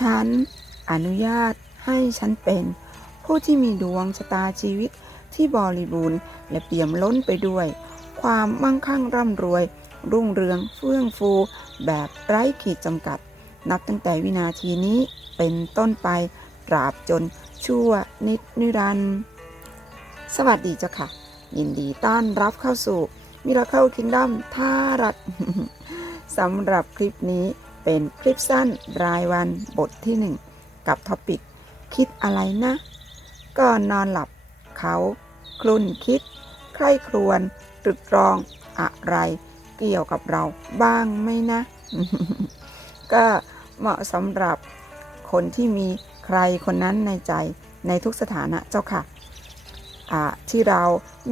ฉันอนุญาตให้ฉันเป็น ผู้ที่มีดวงชะตาชีวิตที่บริบูรณ์และเปี่ยมล้นไปด้วย ความมั่งคั่งร่ำรวย รุ่งเรืองเฟื่องฟู แบบไร้ขีดจำกัด นับตั้งแต่วินาทีนี้เป็นต้นไปตราบจนชั่วนิดนิรันดร์สวัสดีเจ้าค่ะ ยินดีต้อนรับเข้าสู่ Miracle Kingdom ท่ารัฐสำหรับคลิปนี้ เป็นคลิปสั้นรายวันบทที่ 1 กับท็อปิก คิดอะไรนะ ก่อนนอนหลับเขา คลุ่นคิด ใคร่ครวญตรึกตรองอะไร เกี่ยวกับเราบ้างไหมนะ ก็เหมาะสำหรับคนที่มีใครคนนั้นในใจในทุกสถานะเจ้าค่ะที่เรา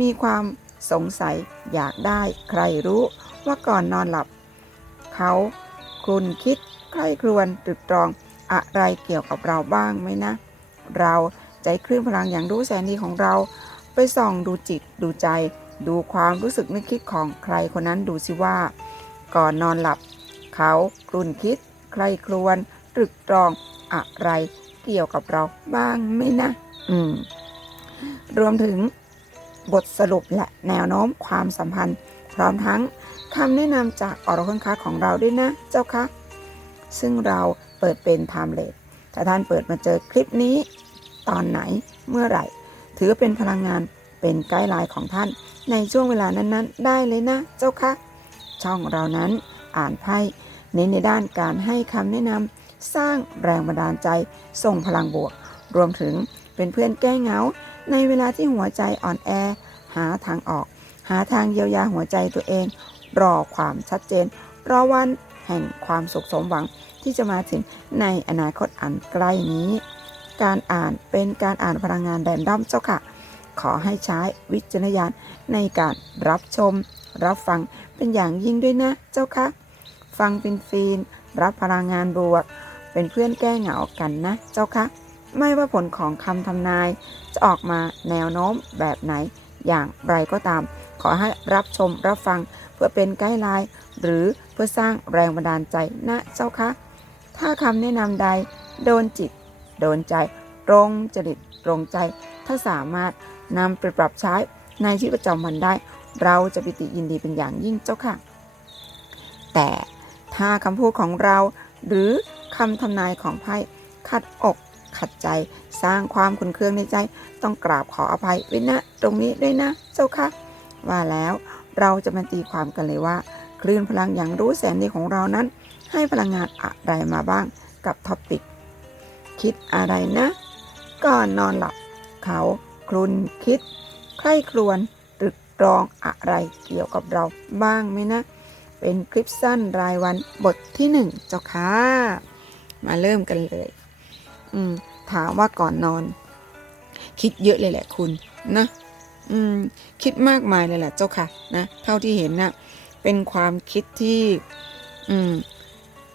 มีความสงสัยอยากได้ใครรู้ว่าก่อนนอนหลับ เขา คลุนคิดใคร่ครวญตรึกตรองอะไรเกี่ยวกับเราบ้างไหมนะ เราใจคลื่นพลังอย่างรู้แสนดีของเรา ไปส่องดูจิตดูใจ ดูความรู้สึกนึกคิดของใครคนนั้นดูสิว่า ก่อนนอนหลับ เขาคลุนคิด ใคร่ครวญตรึกตรองอะไรเกี่ยวกับเราบ้างไหมนะ อืม รวมถึงบทสรุปและแนวโน้มความสัมพันธ์ พร้อมทั้ง คำแนะนำจากออร์คันคาของเราด้วยนะ เจ้าคะ ซึ่งเราเปิดเป็นไทม์เลสถ้าท่านเปิดมาเจอคลิปนี้ ตอนไหนเมื่อไหร่ ถือเป็นพลังงานเป็นไกด์ไลน์ของท่าน ในช่วงเวลานั้นๆ ได้เลยนะ เจ้าคะช่องเรานั้นอ่านไพ่เน้นในด้านการให้คำแนะนำสร้างแรงบันดาลใจส่งพลังบวก รวมถึงเป็นเพื่อนแก้เหงา ในเวลาที่หัวใจอ่อนแอ หาทางออก หาทางเยียวยาหัวใจตัวเอง รอความชัดเจน รอวันแห่งความสุขสมหวังที่จะมาถึงในอนาคตอันใกล้นี้ การอ่านเป็นการอ่านพลังงานแรนดอมเจ้าค่ะ ขอให้ใช้วิจารณญาณในการรับชม รับฟังเป็นอย่างยิ่งด้วยนะเจ้าค่ะ ฟังเป็นฟีน รับพลังงานบวก เป็นเพื่อนแก้เหงากันนะเจ้าค่ะ ไม่ว่าผลของคำทำนาย จะออกมาแนวโน้มแบบไหนอย่างไรก็ตาม ขอให้รับชมรับฟัง เพื่อเป็นไกด์ไลน์หรือเพื่อสร้างแรงบันดาลใจนะเจ้าคะถ้าคำแนะนำใด โดนจิต โดนใจ ตรงจริตตรงใจ ถ้าสามารถนำไปปรับใช้ในชีวิตประจำวันได้ เราจะปิติยินดีเป็นอย่างยิ่งเจ้าค่ะ แต่ถ้าคำพูดของเรา หรือคำทำนายของไพ่ขัดอกขัดใจสร้างความขุนเคืองในใจ ต้องกราบขออภัยไว้นะตรงนี้ด้วยนะเจ้าค่ะ ว่าแล้ว เราจะมาตีความกันเลยว่า คลื่นพลังอย่างรู้แสนดีของเรานั้น ให้พลังงานอะไรมาบ้างกับท็อปิก คิดอะไรนะ ก่อนนอนหลับ เขาคลุนคิด ใคร่ครวญตรึกตรองอะไรเกี่ยวกับเราบ้างไหมนะ เป็นคลิปสั้นรายวันบทที่หนึ่งเจ้าค่ะ มาเริ่มกันเลย อืมถามว่าก่อนนอน คิดเยอะเลยแหละคุณนะ อืมคิดมากมายเลยแหละเจ้าค่ะนะเท่าที่เห็นนะ่ะเป็นความคิดที่อืม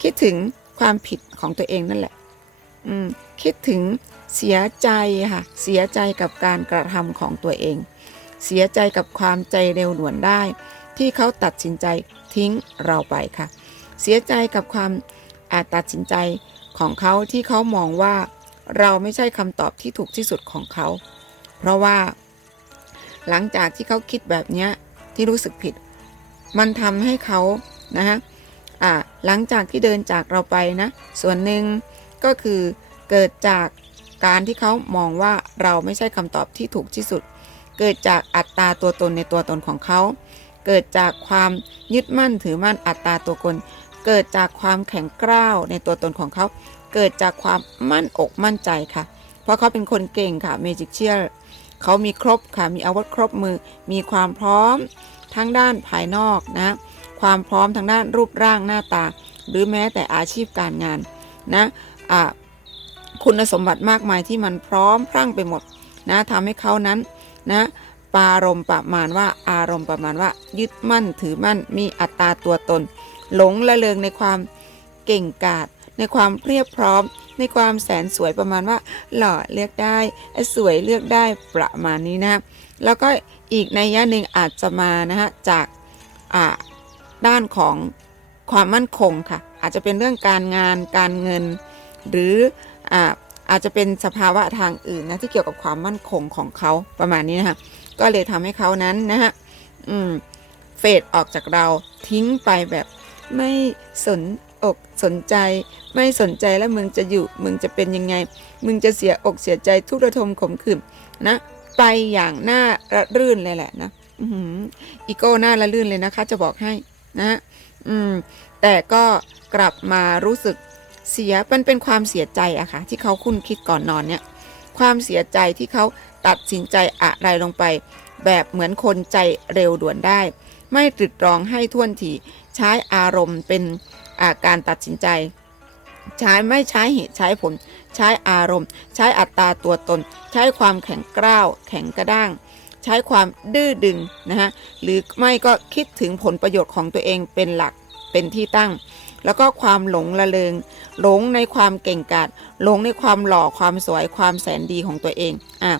คิดถึงความผิดของตัวเองนั่นแหละอืมคิดถึงเสียใจค่ะเสียใจกับการกระทำของตัวเอง เสียใจกับความใจเร็วด่วนได้ ที่เขาตัดสินใจทิ้งเราไปค่ะ เสียใจกับความอาจตัดสินใจของเขาที่เขามองว่าเราไม่ใช่คำตอบที่ถูกที่สุดของเขา เพราะว่า หลังจากที่เขาคิดแบบเนี้ยที่รู้สึกผิด มันทำให้เขานะฮะหลังจากที่เดินจากเราไปนะ ส่วนหนึ่งก็คือเกิดจากการที่เขามองว่าเราไม่ใช่คำตอบที่ถูกที่สุด เกิดจากอัตราตัวตนในตัวตนของเขา เกิดจากความยึดมั่นถือมั่นอัตราตัวตนเกิดจากความแข็งกร้าวในตัวตนของเขา เกิดจากความมั่นอกมั่นใจค่ะ เพราะเขาเป็นคนเก่งค่ะเมจิกเชียร์ เขามีครบค่ะ มีอาวุธครบมือ มีความพร้อมทั้งด้านภายนอกนะ ความพร้อมทางด้านรูปร่างหน้าตา หรือแม้แต่อาชีพการงานนะอ่าคุณสมบัติมากมายที่มันพร้อมพรั่งไปหมดนะทำให้เขานั้นนะปารมณ์ประมาณว่าอารมณ์ประมาณว่า ยึดมั่นถือมั่นมีอัตราตัวตน หลงละเลงในความเก่งกาจในความเพียบพร้อม ในความแสนสวยประมาณว่า หล่อเลือกได้ สวยเลือกได้ประมาณนี้นะแล้วก็อีกในยะหนึ่งอาจจะมานะฮะจากอ่าด้านของความมั่นคงค่ะ อาจจะเป็นเรื่องการงานการเงิน หรืออ่าอาจจะเป็นสภาวะทางอื่นนะที่เกี่ยวกับความมั่นคงของเขาประมาณนี้นะคะก็เลยทำให้เขานั้นนะฮะเฟดออกจากเราทิ้งไปแบบไม่สน อกสนใจ ไม่สนใจแล้วมึงจะอยู่ มึงจะเป็นยังไง มึงจะเสียอกเสียใจทุรทมขมขื่นนะไปอย่างน่าระรื่นเลยแหละนะอีโก้หน้าระรื่นเลยนะคะ จะบอกให้นะอืมแต่ก็กลับมารู้สึกเสียมันเป็นความเสียใจอะค่ะ ที่เขาคุ้นคิดก่อนนอนเนี่ย ความเสียใจที่เขาตัดสินใจอะไรลงไป แบบเหมือนคนใจเร็วด่วนได้ ไม่ตรึกตรองให้ท่วนทีใช้อารมณ์เป็น การตัดสินใจ ใช้ไม่ใช้เหตุใช้ผล ใช้อารมณ์ ใช้อัตราตัวตน ใช้ความแข็งกร้าว แข็งกระด้าง ใช้ความดื้อดึงนะฮะหรือไม่ก็คิดถึงผลประโยชน์ของตัวเองเป็นหลักเป็นที่ตั้ง แล้วก็ความหลงละเลงหลงในความเก่งกาจหลงในความหล่อความสวยความแสนดีของตัวเองอะ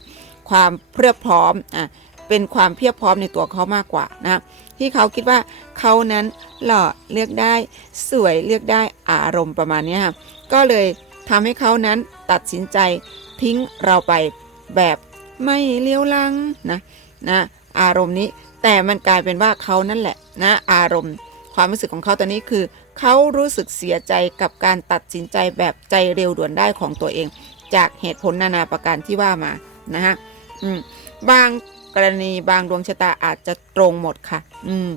ความเพียบพร้อมอะเป็นความเพียบพร้อมในตัวเขามากกว่านะ ที่เขาคิดว่าเขานั้นหล่อเลือกได้ สวยเลือกได้อารมณ์ประมาณนี้ค่ะก็เลยทำให้เขานั้นตัดสินใจทิ้งเราไปแบบไม่เลี้ยวลังนะนะอารมณ์นี้แต่มันกลายเป็นว่าเขานั่นแหละนะอารมณ์ ความรู้สึกของเขาตอนนี้คือ เขารู้สึกเสียใจกับการตัดสินใจแบบใจเร็วด่วนได้ของตัวเอง จากเหตุผลนานาประการที่ว่ามานะฮะบาง กรณีบางดวงชะตาอาจจะตรงหมดค่ะ อืม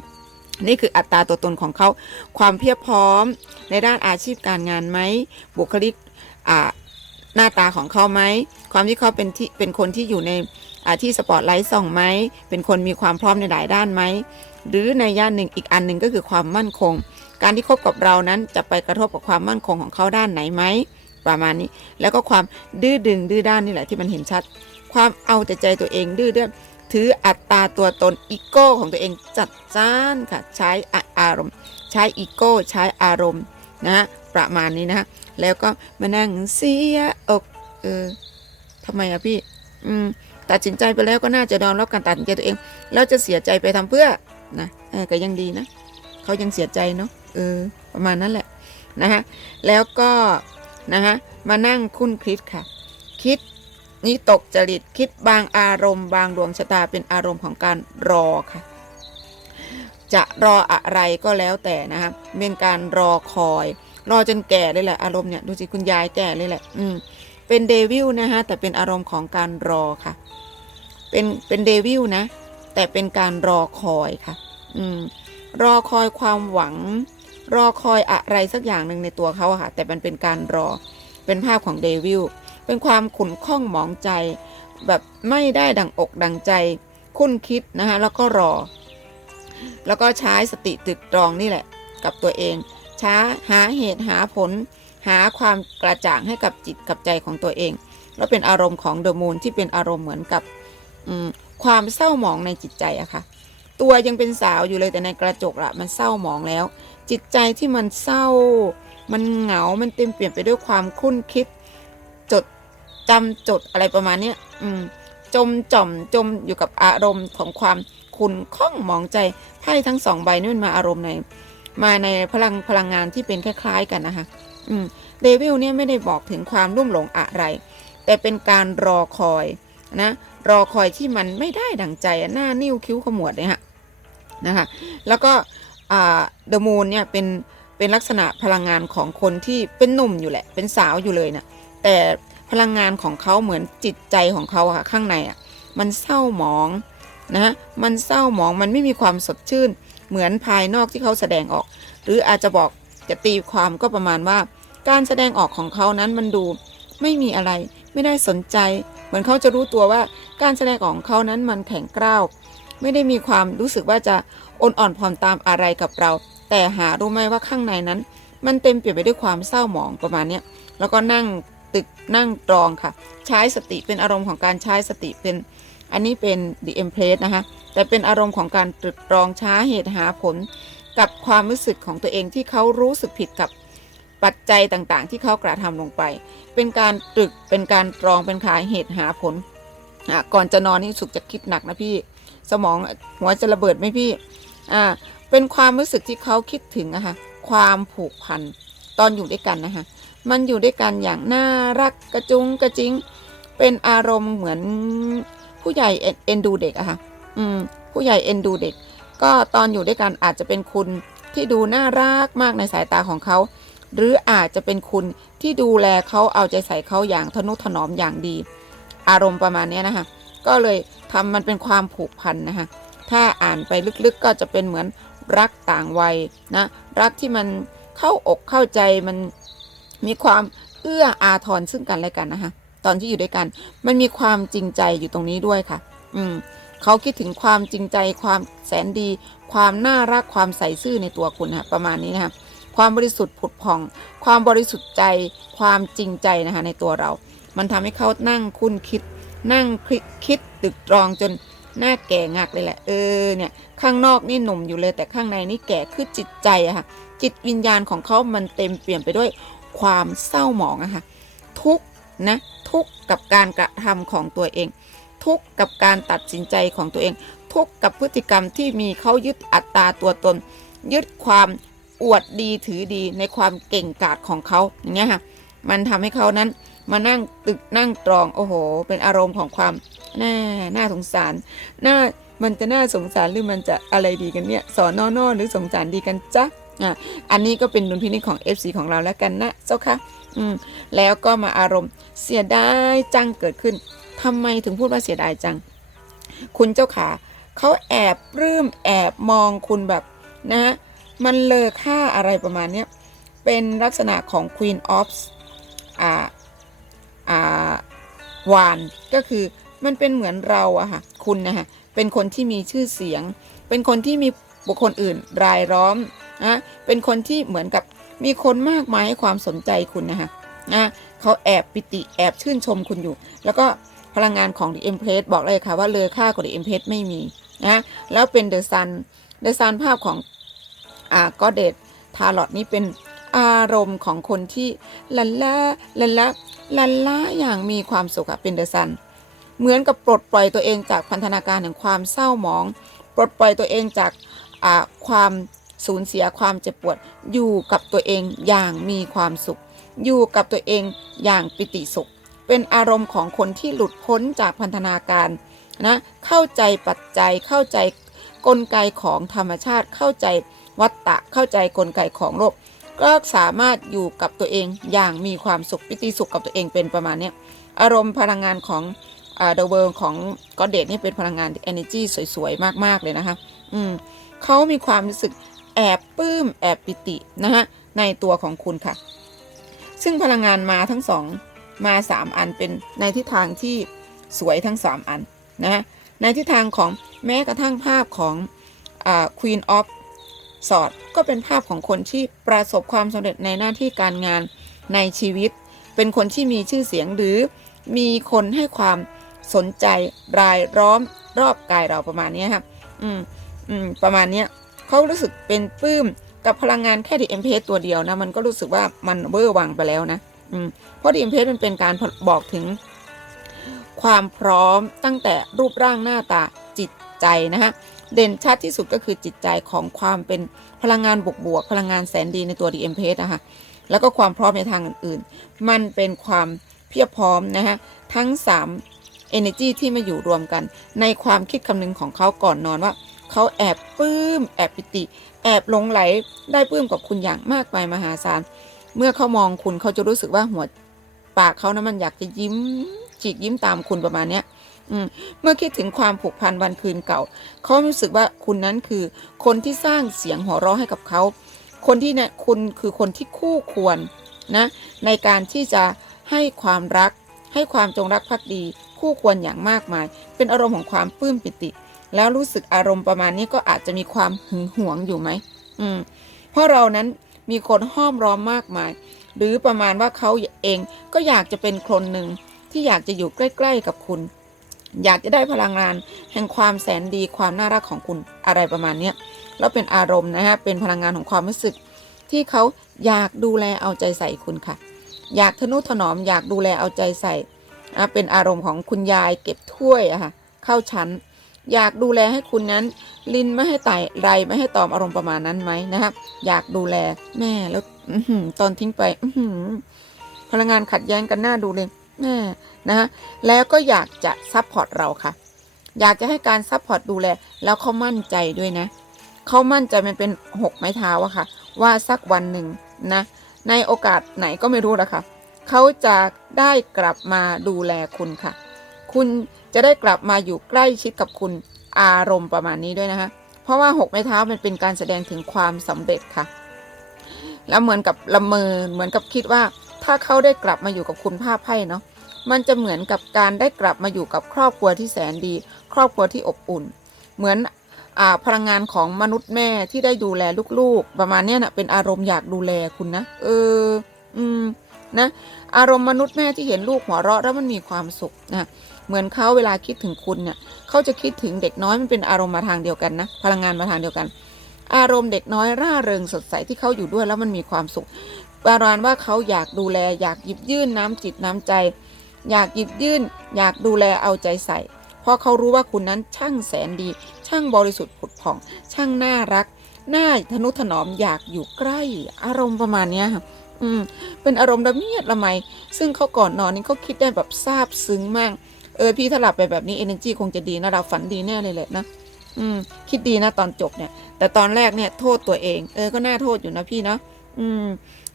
นี่คืออัตราตัวตนของเขา ความเพียบพร้อมในด้านอาชีพการงานไหม บุคลิกอ่าหน้าตาของเขาไหม ความที่เขาเป็นที่เป็นคนที่อยู่ในอ่าที่สปอตไลท์ส่องไหม เป็นคนมีความพร้อมในหลายด้านไหม หรือในย่านหนึ่งอีกอันหนึ่งก็คือความมั่นคง การที่คบกับเรานั้นจะไปกระทบกับความมั่นคงของเขาด้านไหนไหม ประมาณนี้ แล้วก็ความดื้อดึงดื้อด้านนี่แหละที่มันเห็นชัด ความเอาแต่ใจตัวเองดื้อด้าน ถืออัตราตัวตนอีโก้ของตัวเองจัดจ้านค่ะ ใช้อารมณ์ ใช้อีโก้ ใช้อารมณ์นะฮะประมาณนี้นะฮะแล้วก็มานั่งเสียอกเออทำไมอะพี่อืมตัดสินใจไปแล้วก็น่าจะยอมรับการตัดสินใจตัวเอง แล้วจะเสียใจไปทำเพื่อนะเออก็ยังดีนะเขายังเสียใจเนาะเออประมาณนั้นแหละนะฮะแล้วก็นะฮะมานั่งคุ้นคิดค่ะ คิด นี่ตกจริตคิดบางอารมณ์ บางดวงชะตาเป็นอารมณ์ของการรอค่ะ จะรออะไรก็แล้วแต่นะคะเป็นการรอคอย รอจนแก่เลยแหละอารมณ์เนี่ยดูสิคุณยายแก่เลยแหละ อืมเป็นเดวิลนะฮะแต่เป็นอารมณ์ของการรอค่ะ เป็นเป็นเดวิลนะ แต่เป็นการรอคอยค่ะ อืมรอคอยความหวัง รอคอยอะไรสักอย่างหนึ่งในตัวเขาค่ะ แต่มันเป็นการรอเป็นภาพของเดวิล เป็นความขุ่นข้องหมองใจ แบบไม่ได้ดังอกดังใจ คุ้นคิดนะคะแล้วก็รอ แล้วก็ใช้สติตึกตรองนี่แหละ กับตัวเอง ช้าหาเหตุหาผล หาความกระจ่างให้กับจิตกับใจของตัวเอง แล้วเป็นอารมณ์ของเดอะมูนที่เป็นอารมณ์เหมือนกับความเศร้าหมองในจิตใจอะค่ะตัวยังเป็นสาวอยู่เลยแต่ในกระจกละมันเศร้าหมองแล้ว จิตใจที่มันเศร้า มันเหงา มันเต็มเปลี่ยนไปด้วยความคุ้นคิด จำจดอะไรประมาณเนี้ยอืม จมจ่อมจมอยู่กับอารมณ์ของความขุ่นข้องหมองใจไพ่ทั้งสองใบนี่มันมาอารมณ์ใน มาในพลังพลังงานที่เป็นคล้าย ๆ กันนะคะอืมเดวิลเนี่ยไม่ได้บอกถึงความรุ่มหลงอะไร แต่เป็นการรอคอยนะรอคอยที่มันไม่ได้ดังใจหน้านิ้วคิ้วขมวดเนี่ยฮะนะคะแล้วก็เดอะมูนเนี่ยเป็นเป็นลักษณะพลังงานของคนที่เป็นหนุ่มอยู่แหละ เป็นสาวอยู่เลยนะแต่ พลังงานของเขาเหมือนจิตใจของเขาค่ะข้างในอะมันเศร้าหมองนะมันเศร้าหมองมันไม่มีความสดชื่น เหมือนภายนอกที่เขาแสดงออก หรืออาจจะบอกจะตีความก็ประมาณว่า การแสดงออกของเขานั้นมันดูไม่มีอะไรไม่ได้สนใจ เหมือนเขาจะรู้ตัวว่าการแสดงออกของเขานั้นมันแข็งกร้าวไม่ได้มีความรู้สึกว่าจะอ่อนอ่อนผ่อนตามอะไรกับเรา แต่หารู้ไหมว่าข้างในนั้น มันเต็มเปี่ยนไปด้วยความเศร้าหมองประมาณนี้แล้วก็นั่ง นั่งตรองค่ะ ใช้สติเป็นอารมณ์ของการใช้สติเป็น อันนี้เป็น the empress นะคะ แต่เป็นอารมณ์ของการตรึกตรองช้าเหตุหาผล กับความรู้สึกของตัวเองที่เขารู้สึกผิดกับปัจจัยต่างๆ ที่เขากระทำลงไป เป็นการตรึกเป็นการตรองเป็นขายเหตุหาผล ก่อนจะนอนนี่สุกจะคิดหนักนะพี่ สมองหัวจะระเบิดไหมพี่ อ่า เป็นความรู้สึกที่เขาคิดถึงอะคะความผูกพันตอนอยู่ด้วยกันนะคะ มันอยู่ด้วยกันอย่างน่ารักกระจุงกระจิง เป็นอารมณ์เหมือนผู้ใหญ่เอ็นดูเด็กอะค่ะอืมผู้ใหญ่เอ็นดูเด็ก ก็ตอนอยู่ด้วยกันอาจจะเป็นคุณที่ดูน่ารักมากในสายตาของเขา หรืออาจจะเป็นคุณที่ดูแลเขาเอาใจใส่เขาอย่างทนุถนอมอย่างดี อารมณ์ประมาณนี้นะคะ ก็เลยทำมันเป็นความผูกพันนะคะถ้าอ่านไปลึกๆก็จะเป็นเหมือนรักต่างวัยนะ รักที่มันเข้าอกเข้าใจมัน มีความเอื้ออาทรซึ่งกันและกันนะคะตอนที่อยู่ด้วยกัน มันมีความจริงใจอยู่ตรงนี้ด้วยค่ะ อืมเขาคิดถึงความจริงใจความแสนดี ความน่ารักความใส่ซื่อในตัวคุณค่ะประมาณนี้นะคะความบริสุทธิ์ผุดผ่อง ความบริสุทธิ์ใจ ความจริงใจนะคะในตัวเรา มันทำให้เขานั่งคุ้นคิด นั่งคิดคิดตึกตรองจนหน้าแก่งักเลยแหละ เออ เนี่ย ข้างนอกนี่หนุ่มอยู่เลยแต่ข้างในนี่แก่ คือจิตใจอะค่ะ จิตวิญญาณของเขามันเต็มเปลี่ยนไปด้วย ความเศร้าหมองอะค่ะทุกนะทุกกับการกระทำของตัวเอง ทุกกับการตัดสินใจของตัวเอง ทุกกับพฤติกรรมที่มีเขายึดอัตตาตัวตน ยึดความอวดดีถือดีในความเก่งกาจของเขาอย่างเงี้ยค่ะมันทำให้เขานั้นมานั่งตึกนั่งตรองโอ้โห เป็นอารมณ์ของความน่าน่าสงสารน่ามันจะน่าสงสารหรือมันจะอะไรดีกันเนี่ยสอนนอนอหรือสงสารดีกันจ๊ะ อะอันนี้ก็เป็นดุลพินิจของ FC ของเราแล้วกันนะเจ้าค่ะอืมแล้วก็มาอารมณ์เสียดายจังเกิดขึ้นทำไมถึงพูดว่าเสียดายจัง คุณเจ้าขาเขาแอบปลื้มแอบมองคุณแบบนะฮะมันเลอค่าอะไรประมาณเนี้ยเป็นลักษณะของ Queen of อ่าอ่าวานก็คือมันเป็นเหมือนเราอะค่ะคุณนะฮะเป็นคนที่มีชื่อเสียง เป็นคนที่มีบุคคลอื่นรายล้อม นะเป็นคนที่เหมือนกับมีคนมากมายให้ความสนใจคุณนะฮะนะเขาแอบปิติแอบชื่นชมคุณอยู่ แล้วก็พลังงานของ The Empress บอกเลยค่ะว่าเลอค่าของ The Empress ไม่มีนะแล้วเป็น The Sun The Sun ภาพของอ่าก็เดตทาร์ลอตนี้เป็นอารมณ์ของคนที่ลันล่าลันล่าลันล่าอย่างมีความสุขอะเป็นเดอะซันเหมือนกับปลดปล่อยตัวเองจากพันธนาการแห่งความเศร้าหมอง ปลดปล่อยตัวเองจากความ สูญเสียความเจ็บปวด อยู่กับตัวเองอย่างมีความสุข อยู่กับตัวเองอย่างปิติสุข เป็นอารมณ์ของคนที่หลุดพ้นจากพันธนาการนะเข้าใจปัจจัยเข้าใจกลไกของธรรมชาติเข้าใจวัตตะเข้าใจกลไกของโลกก็สามารถอยู่กับตัวเองอย่างมีความสุขปิติสุขกับตัวเองเป็นประมาณนี้อารมณ์พลังงานของเดอะเวิร์ของก็เดทนี่เป็นพลังงาน energy สวยๆ มากๆเลยนะคะ อืมเขามีความรู้สึก แอบปลื้มแอบปิตินะฮะในตัวของคุณค่ะ ซึ่งพลังงานมาทั้งสองมา 3 อันเป็นในทิศทางที่สวยทั้ง 3 อันนะฮะในทิศทางของแม้กระทั่งภาพของอ่า Queen of สอดก็เป็นภาพของคนที่ประสบความสำเร็จในหน้าที่การงานในชีวิต เป็นคนที่มีชื่อเสียงหรือมีคนให้ความสนใจรายล้อมรอบกายเราประมาณนี้ครับอืมอืมประมาณเนี้ย เขารู้สึกเป็นปลื้มกับพลังงานแค่ดีเอ็มเพตัวเดียวนะ มันก็รู้สึกว่ามันเวอร์วังไปแล้วนะอืมเพราะดีเอ็มเพมันเป็นการบอกถึง ความพร้อมตั้งแต่รูปร่างหน้าตาจิตใจนะฮะเด่นชัดที่สุดก็คือจิตใจของความเป็นพลังงานบวกบวกๆพลังงานแสนดีในตัว DM p a นะคะแล้วก็ความพร้อมในทางอื่นๆ มันเป็นความเพียบพร้อมนะฮะทั้ง 3 energy ที่มาอยู่รวมกัน ในความคิดคำนึงของเขาก่อนนอนว่า เขาแอบปลื้ม แอบปิติ แอบหลงไหล ได้ปลื้มกับคุณอย่างมากมายมหาศาล เมื่อเขามองคุณเขาจะรู้สึกว่าหัวปากเขานะมันอยากจะยิ้มฉีกยิ้มตามคุณประมาณเนี้ยอืมเมื่อคิดถึงความผูกพันวันคืนเก่า เขารู้สึกว่าคุณนั้นคือ คนที่สร้างเสียงหัวเราะให้กับเขา คนที่เนี่ยคุณคือคนที่คู่ควรนะในการที่จะให้ความรัก ให้ความจงรักภักดี คู่ควรอย่างมากมาย เป็นอารมณ์ของความปลื้มปิติ แล้วรู้สึกอารมณ์ประมาณนี้ก็อาจจะมีความหึงหวงอยู่ไหมอืมเพราะเรานั้นมีคนห้อมล้อมมากมาย หรือประมาณว่าเขาเองก็อยากจะเป็นคนหนึ่งที่อยากจะอยู่ใกล้ ๆ กับคุณ อยากจะได้พลังงานแห่งความแสนดีความน่ารักของคุณอะไรประมาณนี้แล้วเป็นอารมณ์นะฮะเป็นพลังงานของความรู้สึก ที่เขาอยากดูแลเอาใจใส่คุณค่ะ อยากทนุถนอมอยากดูแลเอาใจใส่เป็นอารมณ์ของคุณยายเก็บถ้วยอะค่ะเข้าชั้น อยากดูแลให้คุณนั้น ลินไม่ให้ไต่ไรไม่ให้ตอมอารมณ์ประมาณนั้นไหมนะครับ อยากดูแลแม่แล้วอตอนทิ้งไปพลังงานขัดแย้งกันหน้าดูเลยแม่นะฮะแล้วก็อยากจะซัพพอร์ตเราค่ะ อยากจะให้การซัพพอร์ตดูแล แล้วเขามั่นใจด้วยนะเขามั่นใจมันเป็นหกไม้เท้าอะค่ะ ว่าสักวันหนึ่งนะในโอกาสไหนก็ไม่รู้ละค่ะเขาจะได้กลับมาดูแลคุณค่ะ คุณจะได้กลับมาอยู่ใกล้ชิดกับคุณอารมณ์ประมาณนี้ด้วยนะคะ เพราะว่าหกไม้เท้ามันเป็นการแสดงถึงความสำเร็จค่ะ แล้วเหมือนกับละเมอเหมือนกับคิดว่า ถ้าเขาได้กลับมาอยู่กับคุณภาพไพ่เนาะมันจะเหมือนกับการได้กลับมาอยู่กับครอบครัวที่แสนดี ครอบครัวที่อบอุ่น เหมือนอพลังงานของมนุษย์แม่ที่ได้ดูแลลูกๆ ประมาณนี้นะเป็นอารมณ์อยากดูแลคุณนะเออ อืมนะ อารมณ์มนุษย์แม่ที่เห็นลูกหัวเราะแล้วมันมีความสุขนะ เหมือนเขาเวลาคิดถึงคุณเนี่ยเขาจะคิดถึงเด็กน้อยมันเป็นอารมณ์มาทางเดียวกันนะพลังงานมาทางเดียวกัน อารมณ์เด็กน้อยร่าเริงสดใสที่เขาอยู่ด้วยแล้วมันมีความสุขปราณว่าเขาอยากดูแล อยากหยิบยื่นน้ำจิตน้ำใจ อยากหยิบยื่น อยากดูแลเอาใจใส่เพราะเขารู้ว่าคุณนั้นช่างแสนดี ช่างบริสุทธิ์ผุดผ่อง ช่างน่ารักน่าทนุถนอมอยากอยู่ใกล้ อารมณ์ประมาณนี้ค่ะอืมเป็นอารมณ์ละเมียดละไม ซึ่งเขาก่อนนอนนี่เขาคิดได้แบบซาบซึ้งมาก เออพี่ถ้าหลับไปแบบนี้ energy คงจะดีนะเราฝันดีแน่เลยแหละนะอืม คิดดีนะตอนจบเนี่ย แต่ตอนแรกเนี่ยโทษตัวเอง เออก็น่าโทษอยู่นะพี่เนาะอืม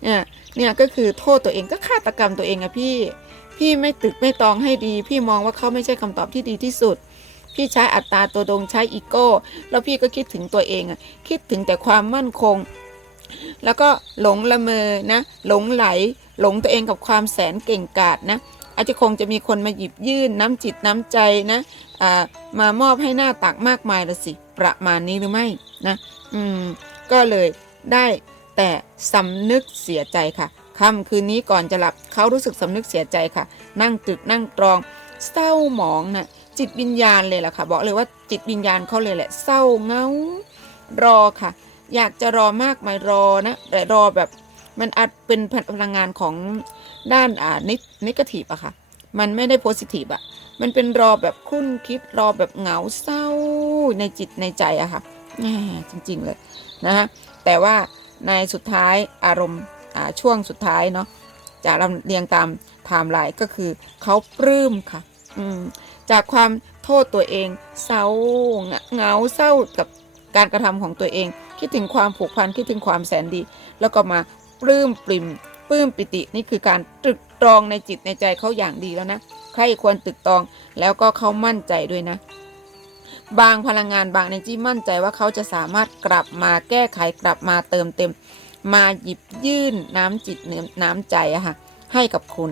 เนี่ยเนี่ยก็คือโทษตัวเองก็ฆาตกรรมตัวเองอะพี่ พี่ไม่ตึกไม่ตองให้ดี พี่มองว่าเขาไม่ใช่คำตอบที่ดีที่สุด พี่ใช้อัตตาตัวดงใช้อีโก้ แล้วพี่ก็คิดถึงตัวเองอะคิดถึงแต่ความมั่นคง แล้วก็หลงละเมอนะ หลงไหล หลงตัวเองกับความแสนเก่งกาจนะ อาจจะคงจะมีคนมาหยิบยื่นน้ำจิตน้ำใจนะมามอบให้หน้าตักมากมายละสิประมาณนี้หรือไม่นะอืมก็เลยได้แต่สำนึกเสียใจค่ะค่ำคืนนี้ก่อนจะหลับเขารู้สึกสำนึกเสียใจค่ะ นั่งตึกนั่งตรอง เศร้าหมองนะ่ะจิตวิญญาณเลยล่ะค่ะ บอกเลยว่าจิตวิญญาณเขาเลยแหละ เศร้าเงารอค่ะ อยากจะรอมากไหมายรอนะแต่รอแบบมันอาจเป็นพลังงานของ ด้านอ่านินิกทีฟอะค่ะ มันไม่ได้โพสิทีฟอะมันเป็นรอแบบคุ้นคิดรอแบบเหงาเศร้าในจิตในใจอะค่ะจริงๆเลยนะฮะแต่ว่าในสุดท้ายอารมณ์ช่วงสุดท้ายเนาะจากลำเรียงตามไทม์ไลน์ก็คือเขาปลื้มค่ะอืจากความโทษตัวเองเศร้าเหงาเศร้ากับการกระทำของตัวเอง คิดถึงความผูกพันคิดถึงความแสนดี แล้วก็มาปลื้มปริ่ม ปลื้มปิตินี่คือการตรึกตรองในจิตในใจเขาอย่างดีแล้วนะใครควรตรึกตรองแล้วก็เขามั่นใจด้วยนะ บางพลังงานบางในจี้มั่นใจว่าเขาจะสามารถกลับมาแก้ไขกลับมาเติมเต็ม มาหยิบยื่นน้ำจิตเนื้อน้ำใจอะค่ะให้กับคุณ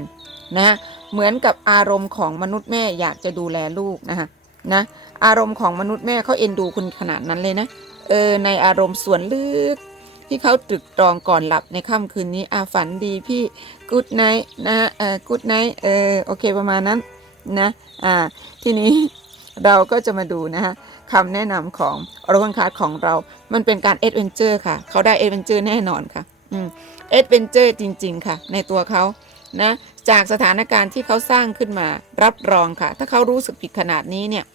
นะเหมือนกับอารมณ์ของมนุษย์แม่อยากจะดูแลลูกนะคะนะอารมณ์ของมนุษย์แม่เขาเอ็นดูคุณขนาดนั้นเลยนะเออในอารมณ์ส่วนลึก ที่เขาตรึกตรองก่อนหลับในค่ำคืนนี้อาฝันดีพี่กู๊ดไนท์นะเออกู๊ดไนท์เออโอเคประมาณนั้นนะอ่าทีนี้เราก็จะมาดูนะคะคำแนะนำของออร์คาร์ดของเรา มันเป็นการเอ็ดเวนเจอร์ค่ะ เขาได้เอ็ดเวนเจอร์แน่นอนค่ะอืมเอ็ดเวนเจอร์จริง ๆ ค่ะ ในตัวเขานะจากสถานการณ์ที่เขาสร้างขึ้นมารับรองค่ะ ถ้าเขารู้สึกผิดขนาดนี้เนี่ย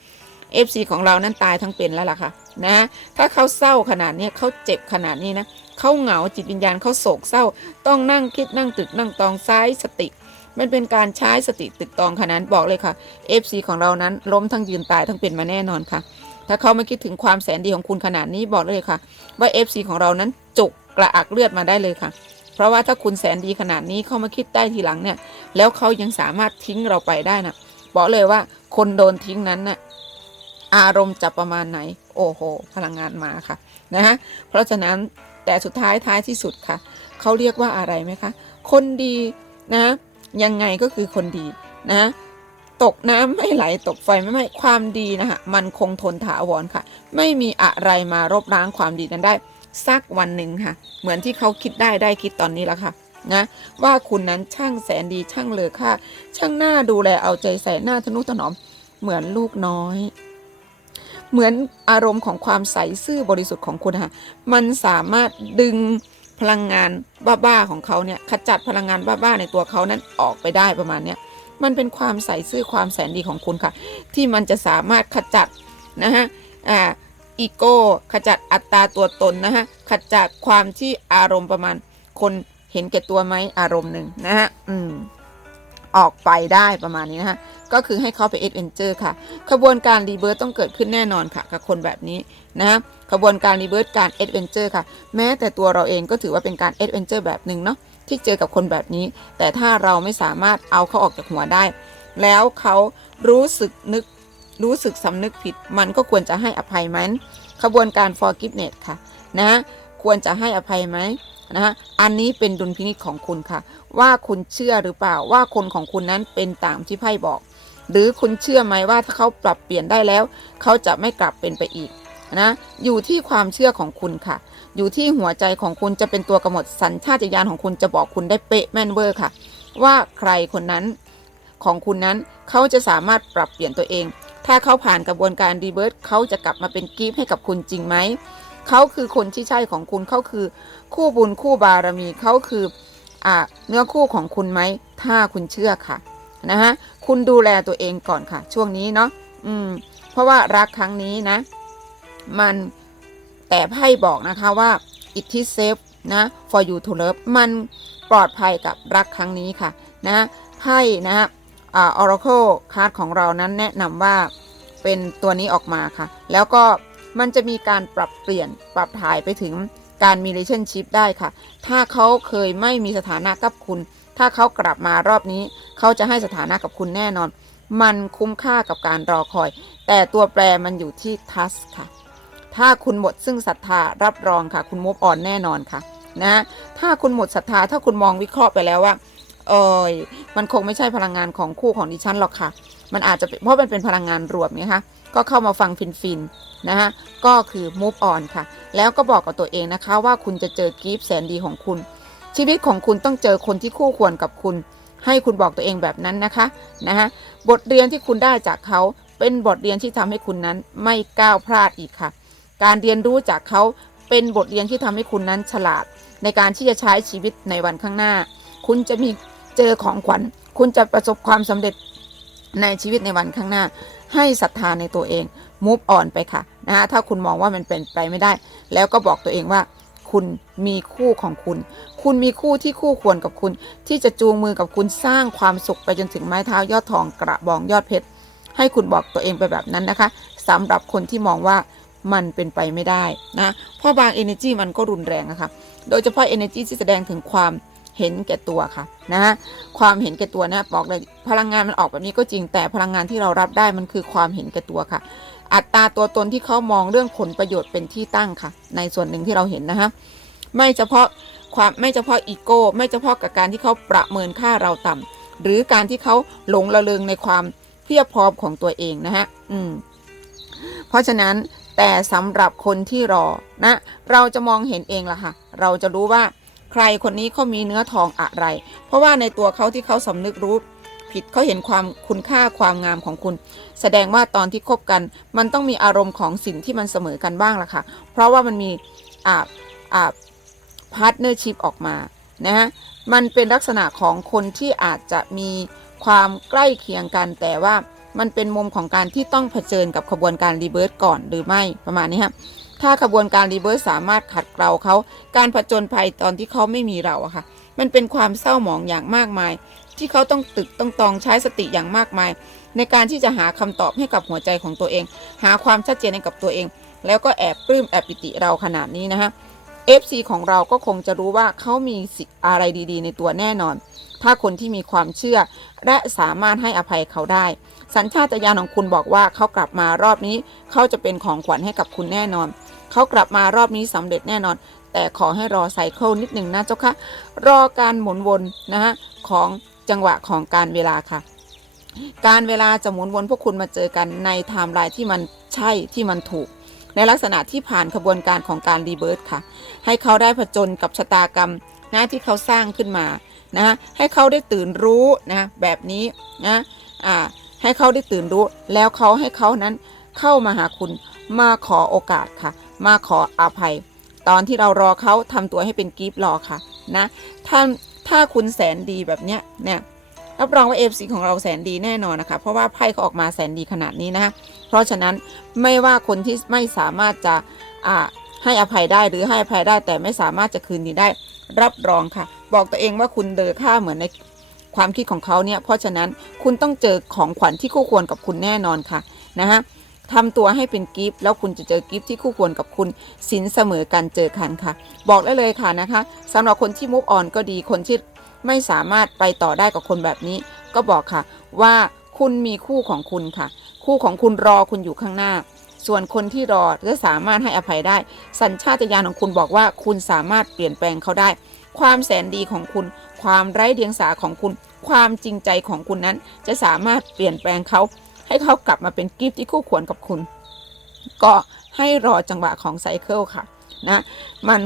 FC ของเรานั้นตายทั้งเป็นแล้วล่ะค่ะนะถ้าเขาเศร้าขนาดนี้เขาเจ็บขนาดนี้นะ เขาเหงาจิตวิญญาณเขาโศกเศร้า ต้องนั่งคิดนั่งตึกนั่งตองซ้ายสติ มันเป็นการใช้สติตึกตองขนาดนั้นบอกเลยค่ะ FC ของเรานั้นล้มทั้งยืนตายทั้งเป็นมาแน่นอนค่ะ ถ้าเขาไม่คิดถึงความแสนดีของคุณขนาดนี้บอกเลยค่ะ ว่า FC ของเรานั้นจุกกระอักเลือดมาได้เลยค่ะ เพราะว่าถ้าคุณแสนดีขนาดนี้เขามาคิดได้ทีหลังเนี่ย แล้วเขายังสามารถทิ้งเราไปได้นะบอกเลยว่าคนโดนทิ้งนั้นน่ะอารมณ์จะประมาณไหน โอ้โห พลังงานมาค่ะนะฮะเพราะฉะนั้น แต่สุดท้ายท้ายที่สุดค่ะ เขาเรียกว่าอะไรไหมคะ คนดีนะ ยังไงก็คือคนดีนะ ตกน้ำไม่ไหลตกไฟไม่ไหม้ความดีนะคะมันคงทนถาวรค่ะ ไม่มีอะไรมารบล้างความดีนั้นได้ สักวันหนึ่งค่ะ เหมือนที่เขาคิดได้ได้คิดตอนนี้แล้วค่ะนะว่าคุณนั้นช่างแสนดีช่างเลอค่าช่างหน้าดูแลเอาใจใส่หน้าทนุถนอมเหมือนลูกน้อย เหมือนอารมณ์ของความใสซื่อบริสุทธิ์ของคุณค่ะมันสามารถดึงพลังงานบ้าๆของเขาเนี่ยขจัดพลังงานบ้าๆในตัวเขานั้นออกไปได้ประมาณเนี้ยมันเป็นความใสซื่อความแสนดีของคุณค่ะ ที่มันจะสามารถขจัดนะฮะอ่าอีโก้ขจัดอัตราตัวตนนะฮะขจัดความที่อารมณ์ประมาณคนเห็นแก่ตัวไหมอารมณ์หนึ่งนะฮะอืม ออกไปได้ประมาณนี้นะฮะก็คือให้เขาไปเอ็ดเวนเจอร์ค่ะ ขบวนการรีเบิร์ตต้องเกิดขึ้นแน่นอนค่ะ กับคนแบบนี้นะขบวนการรีเบิร์ตการเอ็ดเวนเจอร์ค่ะ แม้แต่ตัวเราเองก็ถือว่าเป็นการเอ็ดเวนเจอร์แบบหนึ่งเนาะที่เจอกับคนแบบนี้ แต่ถ้าเราไม่สามารถเอาเขาออกจากหัวได้ แล้วเขารู้สึกนึกรู้สึกสำนึกผิด มันก็ควรจะให้อภัยไหมขบวนการ forgiveness ค่ะนะควรจะให้อภัยไหมนะฮะอันนี้เป็นดุลพินิจของคุณค่ะ ว่าคุณเชื่อหรือเปล่าว่าคนของคุณนั้นเป็นตามที่ไพ่บอก หรือคุณเชื่อไหมว่าถ้าเขาปรับเปลี่ยนได้แล้ว เขาจะไม่กลับเป็นไปอีกนะอยู่ที่ความเชื่อของคุณค่ะ อยู่ที่หัวใจของคุณจะเป็นตัวกำหนดสัญชาตญาณของคุณจะบอกคุณได้เป๊ะแม่นเวอร์ค่ะ ว่าใครคนนั้นของคุณนั้นเขาจะสามารถปรับเปลี่ยนตัวเอง ถ้าเขาผ่านกระบวนการรีเบิร์ตเขาจะกลับมาเป็นกีฟให้กับคุณจริงไหมเขาคือคนที่ใช่ของคุณเขาคือ คู่บุญคู่บารมีเขาคือ เนื้อคู่ของคุณไหม ถ้าคุณเชื่อค่ะนะฮะคุณดูแลตัวเองก่อนค่ะ ช่วงนี้เนาะอืม เพราะว่ารักครั้งนี้นะ มันแต่ไพ่บอกนะคะว่า it is safe นะ for you to love มันปลอดภัยกับรักครั้งนี้ค่ะ นะไพ่นะอ่า oracle card ของเรานั้นแนะนำว่าเป็นตัวนี้ออกมาค่ะ แล้วก็มันจะมีการปรับเปลี่ยนปรับถ่ายไปถึง การมี relationship ได้ค่ะ ถ้าเขาเคยไม่มีสถานะกับคุณ ถ้าเขากลับมารอบนี้ เขาจะให้สถานะกับคุณแน่นอน มันคุ้มค่ากับการรอคอย แต่ตัวแปรมันอยู่ที่ทัสค่ะ ถ้าคุณหมดซึ่งศรัทธารับรองค่ะ คุณมุฟออนแน่นอนค่ะนะถ้าคุณหมดศรัทธาถ้าคุณมองวิเคราะห์ไปแล้วว่าเอยมันคงไม่ใช่พลังงานของคู่ของดิฉันหรอกค่ะ มันอาจจะเพราะมันเป็นพลังงานรวมเนี่ยค่ะก็เข้ามาฟังฟินฟินๆ นะฮะก็คือ move on ค่ะ แล้วก็บอกกับตัวเองนะคะว่าคุณจะเจอกิฟต์แสนดีของคุณ ชีวิตของคุณต้องเจอคนที่คู่ควรกับคุณ ให้คุณบอกตัวเองแบบนั้นนะคะนะฮะบทเรียนที่คุณได้จากเขาเป็นบทเรียนที่ทำให้คุณนั้นไม่ก้าวพลาดอีกค่ะ การเรียนรู้จากเขาเป็นบทเรียนที่ทำให้คุณนั้นฉลาด ในการที่จะใช้ชีวิตในวันข้างหน้า คุณจะมีเจอของขวัญ คุณจะประสบความสำเร็จในชีวิตในวันข้างหน้า ให้ศรัทธาในตัวเอง move on ไปค่ะนะฮะถ้าคุณมองว่ามันเป็นไปไม่ได้ แล้วก็บอกตัวเองว่า คุณมีคู่ของคุณ คุณมีคู่ที่คู่ควรกับคุณ ที่จะจูงมือกับคุณสร้างความสุขไปจนถึงไม้เท้ายอดทองกระบองยอดเพชรให้คุณบอกตัวเองไปแบบนั้นนะคะสำหรับคนที่มองว่ามันเป็นไปไม่ได้นะเพราะบาง energy มันก็รุนแรงนะคะโดยเฉพาะ energy ที่แสดงถึงความเห็นแก่ตัวค่ะนะฮะความเห็นแก่ตัวนะบอกเลยพลังงานมันออกแบบนี้ก็จริงแต่พลังงานที่เรารับได้มันคือความเห็นแก่ตัวค่ะ อัตราตัวตนที่เขามองเรื่องผลประโยชน์เป็นที่ตั้งค่ะ ในส่วนหนึ่งที่เราเห็นนะคะไม่เฉพาะความไม่เฉพาะอีโก้ไม่เฉพาะกับการที่เขาประเมินค่าเราต่ำหรือการที่เขาหลงระเริงในความเพียบพร้อมของตัวเองนะฮะอืมเพราะฉะนั้นแต่สำหรับคนที่รอนะ เราจะมองเห็นเองล่ะค่ะ เราจะรู้ว่าใครคนนี้เขามีเนื้อทองอะไร เพราะว่าในตัวเขาที่เขาสำนึกรู้ ผิดเขาเห็นความคุณค่าความงามของคุณ แสดงว่าตอนที่คบกัน มันต้องมีอารมณ์ของสิ่งที่มันเสมอกันบ้างล่ะค่ะ เพราะว่ามันมีอ่าอ่าพาร์ทเนอร์ชิพออกมานะฮะมันเป็นลักษณะของคนที่อาจจะมีความใกล้เคียงกัน แต่ว่ามันเป็นมุมของการที่ต้องเผชิญกับขบวนการรีเบิร์ตก่อนหรือไม่ประมาณนี้ครับถ้าขบวนการรีเบิร์ตสามารถขัดเกลาเขา การผจญภัยตอนที่เขาไม่มีเราอะค่ะ มันเป็นความเศร้าหมองอย่างมากมาย ที่เขาต้องตึกต้องตองใช้สติอย่างมากมาย ในการที่จะหาคำตอบให้กับหัวใจของตัวเอง หาความชัดเจนให้กับตัวเอง แล้วก็แอบปลื้มแอบปิติเราขนาดนี้นะฮะ FC ของเราก็คงจะรู้ว่าเขามีสิอะไรดีๆ ในตัวแน่นอน ถ้าคนที่มีความเชื่อ และสามารถให้อภัยเขาได้ สัญชาตญาณของคุณบอกว่าเขากลับมารอบนี้ เขาจะเป็นของขวัญให้กับคุณแน่นอน เขากลับมารอบนี้สำเร็จแน่นอน แต่ขอให้รอไซเคิลนิดหนึ่งนะเจ้าคะ รอการหมุนวนนะฮะของ จังหวะของการเวลาค่ะ การเวลาจะหมุนวนพวกคุณมาเจอกันในไทม์ไลน์ที่มันใช่ที่มันถูก ในลักษณะที่ผ่านขบวนการของการรีเบิร์ตค่ะ ให้เขาได้ผจญกับชะตากรรมนะที่เขาสร้างขึ้นมานะให้เขาได้ตื่นรู้นะแบบนี้นะอ่าให้เขาได้ตื่นรู้ แล้วเขาให้เขานั้นเข้ามาหาคุณมาขอโอกาสค่ะ มาขออภัย ตอนที่เรารอเขาทำตัวให้เป็นกีฟรอค่ะนะถ้าน ถ้าคุณแสนดีแบบเนี้ยเนี่ยรับรองว่าเอฟซีของเราแสนดีแน่นอนนะคะ เพราะว่าไพ่เขาออกมาแสนดีขนาดนี้นะคะเพราะฉะนั้นไม่ว่าคนที่ไม่สามารถจะอ่าให้อภัยได้หรือให้อภัยได้แต่ไม่สามารถจะคืนดีได้รับรองค่ะ บอกตัวเองว่าคุณเดอค่าเหมือนในความคิดของเขาเนี่ยเพราะฉะนั้นคุณต้องเจอของขวัญที่คู่ควรกับคุณแน่นอนค่ะนะฮะ ทำตัวให้เป็นกิฟต์แล้วคุณจะเจอกิฟต์ที่คู่ควรกับคุณสินเสมอกันเจอกันค่ะ บอกได้เลยค่ะนะคะสำหรับคนที่มุกอ่อนก็ดีคนที่ไม่สามารถไปต่อได้กับคนแบบนี้ ก็บอกค่ะ ว่าคุณมีคู่ของคุณค่ะ คู่ของคุณรอคุณอยู่ข้างหน้า ส่วนคนที่รอจะสามารถให้อภัยได้ สัญชาตญาณของคุณบอกว่าคุณสามารถเปลี่ยนแปลงเขาได้ ความแสนดีของคุณ ความไร้เดียงสาของคุณ ความจริงใจของคุณนั้น จะสามารถเปลี่ยนแปลงเขา ให้เขากลับมาเป็นกิฟที่คู่ควรกับคุณ ก็ให้รอจังหวะของไซเคิลค่ะนะมัน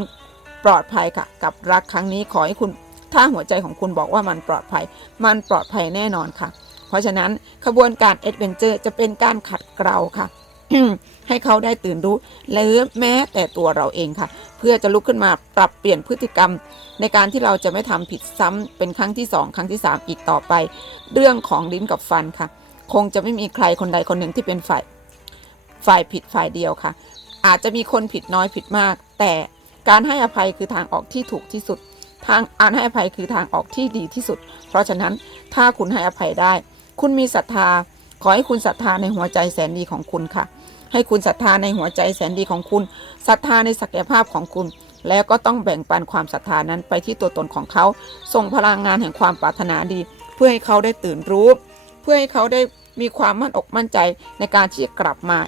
ปลอดภัยค่ะ กับรักครั้งนี้ขอให้คุณถ้าหัวใจของคุณบอกว่ามันปลอดภัย มันปลอดภัยแน่นอนค่ะ เพราะฉะนั้นขบวนการเอ็ดเวนเจอร์จะเป็นการขัดเกลาค่ะให้เขาได้ตื่นรู้หรือแม้แต่ตัวเราเองค่ะ เพื่อจะลุกขึ้นมาปรับเปลี่ยนพฤติกรรม ในการที่เราจะไม่ทำผิดซ้ำเป็นครั้งที่ 2 ครั้งที่ 3 อีกต่อไป เรื่องของลิ้นกับฟันค่ะ คงจะไม่มีใครคนใดคนหนึ่งที่เป็นฝ่ายฝ่ายผิดฝ่ายเดียวค่ะ อาจจะมีคนผิดน้อยผิดมาก แต่การให้อภัยคือทางออกที่ถูกที่สุด ทางการให้อภัยคือทางออกที่ดีที่สุด เพราะฉะนั้นถ้าคุณให้อภัยได้ คุณมีศรัทธา ขอให้คุณศรัทธาในหัวใจแสนดีของคุณค่ะ ให้คุณศรัทธาในหัวใจแสนดีของคุณศรัทธาในศักยภาพของคุณ แล้วก็ต้องแบ่งปันความศรัทธานั้นไปที่ตัวตนของเขา ส่งพลังงานแห่งความปรารถนาดี เพื่อให้เขาได้ตื่นรู้ พื่อให้เขาได้มีความมั่นอกมั่นใจในการที่จะกลับมา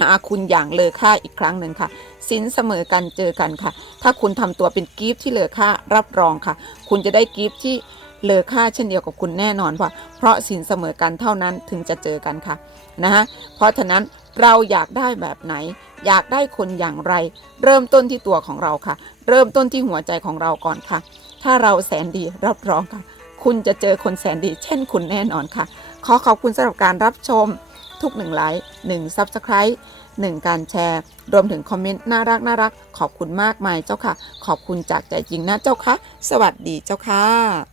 หาคุณอย่างเลอค่าอีกครั้งหนึ่งค่ะสินเสมอกันเจอกันค่ะ ถ้าคุณทำตัวเป็นกิฟที่เลอค่ารับรองค่ะ คุณจะได้กิฟที่เลอค่าเช่นเดียวกับคุณแน่นอนว่า เพราะสินเสมอกันเท่านั้นถึงจะเจอกันค่ะนะฮะเพราะฉะนั้นเราอยากได้แบบไหน อยากได้คนอย่างไร เริ่มต้นที่ตัวของเราค่ะ เริ่มต้นที่หัวใจของเราก่อนค่ะ ถ้าเราแสนดีรับรองค่ะ คุณจะเจอคนแสนดี เช่นคุณแน่นอนค่ะ ขอขอบคุณสำหรับการรับชมทุกหนึ่งไลค์หนึ่งซับสไครต์หนึ่งการแชร์ รวมถึงคอมเมนต์น่ารักน่ารักขอบคุณมากมายเจ้าค่ะ ขอบคุณจากใจจริงนะเจ้าค่ะ สวัสดีเจ้าค่ะ